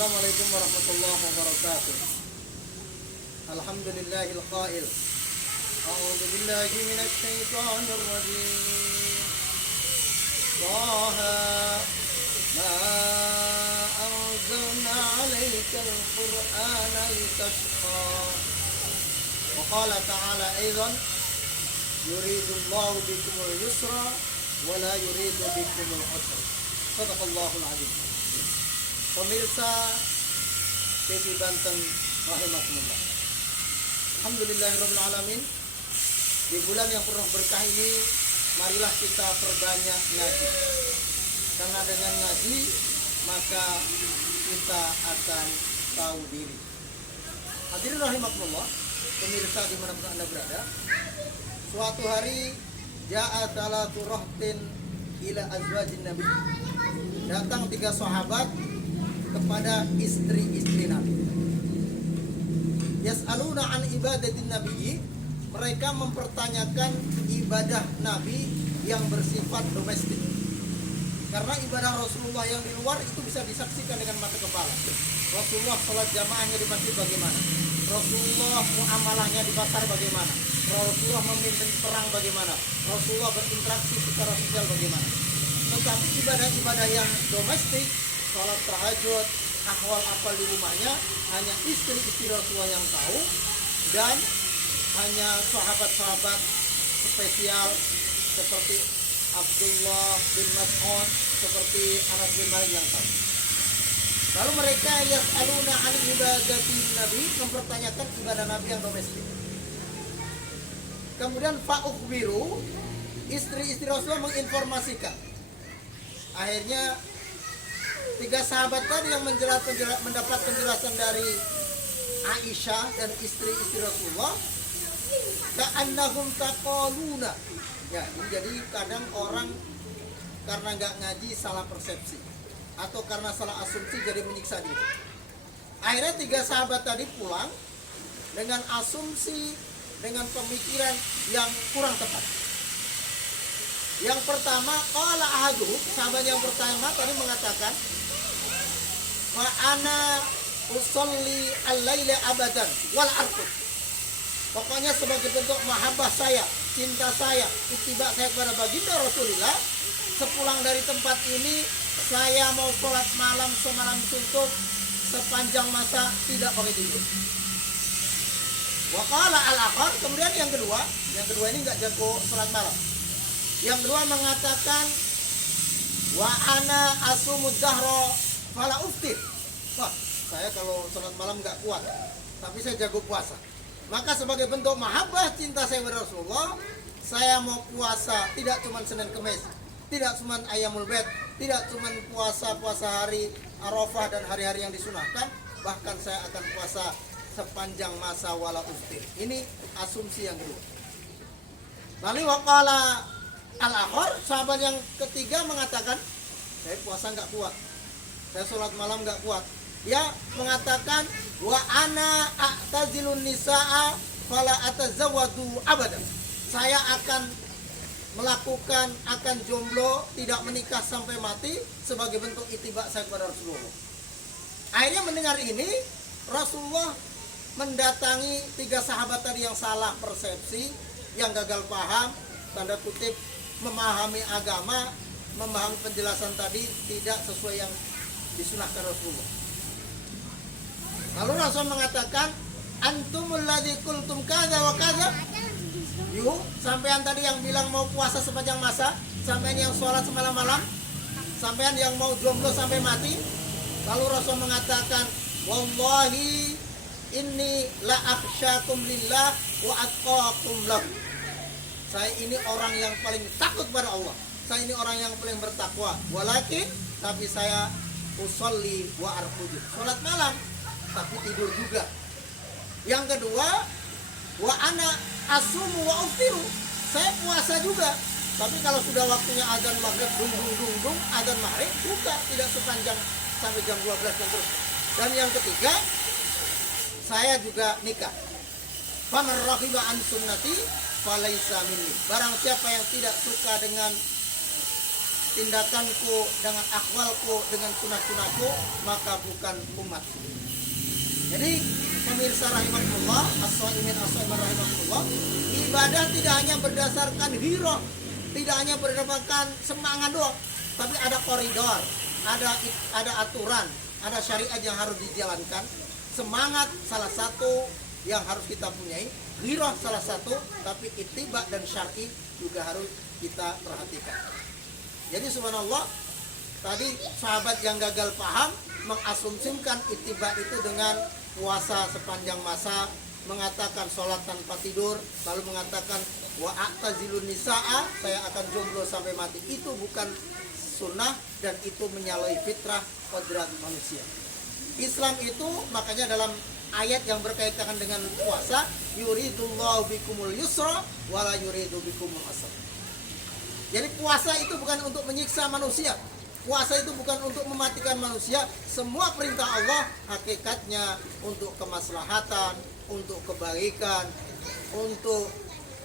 Assalamualaikum warahmatullahi wabarakatuh. Alhamdulillahil qail. A'udzu billahi minasy syaithanir rajim. Taha ma anzalna 'alaikal qur'ana litashqa. Wa qala ta'ala aidan yuridullahu bikumul yusra wa la yuridu bikumul usra. Shadaqallahul 'azim. Pemirsa TV Banten rahimakumullah. Alhamdulillahirabbil alamin. Di bulan yang penuh berkah ini, marilah kita perbanyak ngaji. Karena dengan ngaji maka kita akan tahu diri. Hadirin rahimakumullah, pemirsa dimanapun Anda berada. Suatu hari ja'a salatu rahtin ila azwajin nabi. Datang 3 sahabat kepada istri-istri Nabi. Yas'aluna an ibadatin nabiyyi, mereka mempertanyakan ibadah Nabi yang bersifat domestik. Karena ibadah Rasulullah yang di luar itu bisa disaksikan dengan mata kepala. Rasulullah sholat jamaahnya di masjid bagaimana? Rasulullah muamalahnya di pasar bagaimana? Rasulullah memimpin perang bagaimana? Rasulullah berinteraksi secara sosial bagaimana? Tetapi ibadah-ibadah yang domestik, sholat tahajud, ahwal apal di rumahnya, hanya istri-istri Rasulullah yang tahu, dan hanya sahabat-sahabat spesial seperti Abdullah bin Mas'ud, seperti Anas bin Malik yang tahu. Lalu mereka yas'aluna 'an ibadati Nabi, mempertanyakan ibadah Nabi yang domestik. Kemudian fa'ukhbiru, istri-istri Rasulullah menginformasikan. Akhirnya 3 sahabat tadi yang mendapat penjelasan dari Aisyah dan istri-istri Rasulullah, ka'annahum taqaluna. Ya, jadi kadang orang karena nggak ngaji salah persepsi atau karena salah asumsi jadi menyiksa diri. Akhirnya 3 sahabat tadi pulang dengan asumsi, dengan pemikiran yang kurang tepat. Yang pertama, qala ahaduhum, sahabat yang pertama tadi mengatakan, wa ana usolli al-laila abadan wal arqud. Pokoknya sebagai bentuk mahabbah saya, cinta saya, ittiba saya kepada baginda Rasulullah, sepulang dari tempat ini saya mau sholat malam semalam suntuk sepanjang masa tidak pakai tidur. Wa qala al-akhar, kemudian yang kedua ini enggak jago sholat malam. Yang kedua mengatakan, wa ana asumud dahra fala uftir. Wah, saya kalau sholat malam nggak kuat, tapi saya jago puasa. Maka sebagai bentuk mahabbah cinta saya kepada Rasulullah, saya mau puasa tidak cuma Senin Kemis, tidak cuma Ayyamul Bait, tidak cuma puasa hari Arafah dan hari-hari yang disunahkan, bahkan saya akan puasa sepanjang masa wala uftir. Ini asumsi yang kedua. Lalu waqala al-akhar, sahabat yang ketiga mengatakan, saya puasa nggak kuat, saya sholat malam nggak kuat. Dia mengatakan, wa ana a'tazilun nisa'a fala atazawwadu abadan. Saya akan akan jomblo, tidak menikah sampai mati sebagai bentuk ittiba saya kepada Rasulullah. Akhirnya mendengar ini, Rasulullah mendatangi 3 sahabat tadi yang salah persepsi, yang gagal paham, tanda kutip memahami agama, memahami penjelasan tadi tidak sesuai yang disunahkan Rasulullah. Lalu Rasul mengatakan, antumul ladzi qultum kadza wa kadza. Yuk, sampean tadi yang bilang mau puasa sepanjang masa, sampean yang sholat semalam-malam, sampean yang mau jomblo sampai mati. Lalu Rasul mengatakan, wallahi inni la akhsyakum lillah wa atqakum lahu. Saya ini orang yang paling takut pada Allah. Saya ini orang yang paling bertakwa. Walakin, tapi saya usolli wa arqud. Salat malam, tapi tidur juga. Yang kedua, wa ana asumu wa uftiru. Saya puasa juga. Tapi kalau sudah waktunya azan maghrib, dung, azan maghrib, buka. Tidak sepanjang sampai jam 12 dan terus. Dan yang ketiga, saya juga nikah. Faman raghiba an sunnati falaisa minni. Barang siapa yang tidak suka dengan tindakanku, dengan akwalku, dengan sunah-sunahku, maka bukan umat. Jadi pemirsa rahimahullah, as-shaimin rahimahullah, ibadah tidak hanya berdasarkan hiro, tidak hanya berdasarkan semangat doang, tapi ada koridor, ada aturan, ada syariat yang harus dijalankan. Semangat salah satu yang harus kita punyai, hiro salah satu, tapi ittiba dan syar'i juga harus kita perhatikan. Jadi subhanallah, tadi sahabat yang gagal paham mengasumsikan ittiba itu dengan puasa sepanjang masa, mengatakan sholat tanpa tidur, lalu mengatakan wa a'tazilun nisa'a, saya akan jomblo sampai mati. Itu bukan sunnah dan itu menyalahi fitrah kodrat manusia. Islam itu makanya dalam ayat yang berkaitan dengan puasa, yuridullahu bikumul yusra wala yuridu bikumul usra. Jadi puasa itu bukan untuk menyiksa manusia. Puasa itu bukan untuk mematikan manusia. Semua perintah Allah hakikatnya untuk kemaslahatan, untuk kebaikan, untuk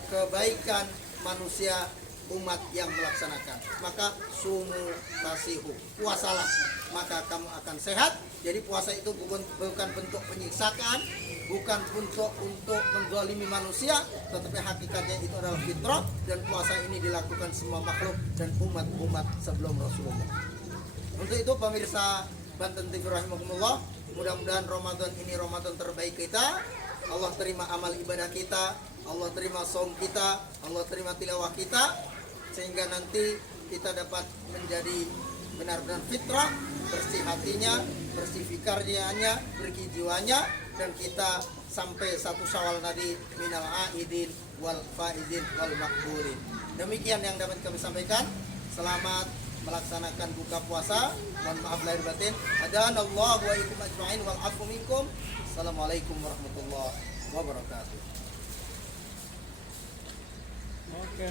kebaikan manusia, umat yang melaksanakan. Maka sumu tasihu, puasalah maka kamu akan sehat. Jadi puasa itu bukan bentuk penyiksaan, bukan untuk menzalimi manusia, tetapi hakikatnya itu adalah fitrah, dan puasa ini dilakukan semua makhluk dan umat-umat sebelum Rasulullah. Untuk itu pemirsa Banten TV rahimahumullah, mudah-mudahan Ramadan ini Ramadan terbaik kita. Allah terima amal ibadah kita, Allah terima saum kita, Allah terima tilawah kita, sehingga nanti kita dapat menjadi benar-benar fitrah, bersih hatinya, bersih fikarnya, bersih jiwanya, dan kita sampai 1 Syawal tadi minal aidin wal faizin wal makbulin. Demikian yang dapat kami sampaikan. Selamat melaksanakan buka puasa. Mohon maaf lahir batin. Hadanallahu wa iyyakum ajma'in wal afu minkum. Assalamualaikum warahmatullahi wabarakatuh. Oke.